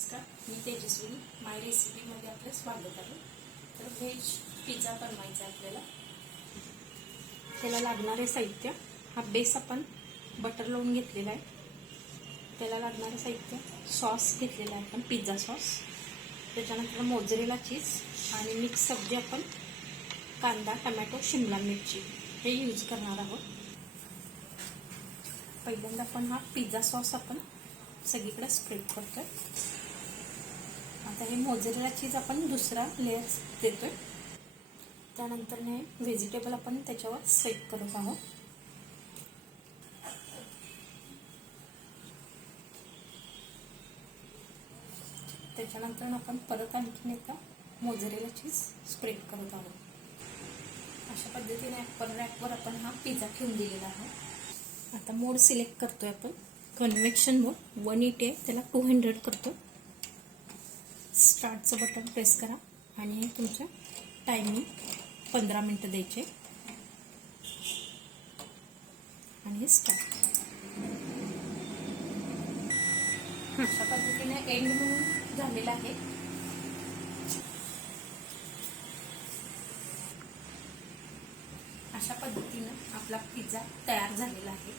नमस्कार, मी तेजस्वी. माय रेसिपीमध्ये आपलं स्वागत आहे. तर व्हेज पिझ्झा बनवायचा आहे आपल्याला. त्याला लागणारे साहित्य, हा बेस आपण बटर लावून घेतलेला आहे. त्याला लागणारे साहित्य, सॉस घेतलेला आहे आपण, पिझ्झा सॉस. त्याच्यानंतर मोझरेला चीज आणि मिक्स सब्जी आपण कांदा, टमॅटो, शिमला मिरची हे यूज करणार आहोत. पहिल्यांदा आपण हा पिझ्झा सॉस आपण सगळीकडे स्प्रेड करतोय. आता हे मोझरेला चीज आपण दुसरा लेयर देतोय. त्यानंतर हे व्हेजिटेबल आपण त्याच्यावर स्प्रेड करत आहोत. त्याच्यानंतर आपण परत आणखीन एका मोझरेला चीज स्प्रेड करत आहोत. अशा पद्धतीने ॲपर रॅकवर आपण हा पिझ्झा ठेवून दिलेला आहे. आता मोड सिलेक्ट करतोय आपण, कन्व्हेक्शन मोड 180 आहे, त्याला 200 करतो. स्टार्टचं बटन प्रेस करा आणि तुमचं टायमिंग 15 मिनिटं द्यायचे आणि हे स्टार्ट. अशा पद्धतीने एंड म्हणून झालेला आहे. अशा पद्धतीनं आपला पिझ्झा तयार झालेला आहे.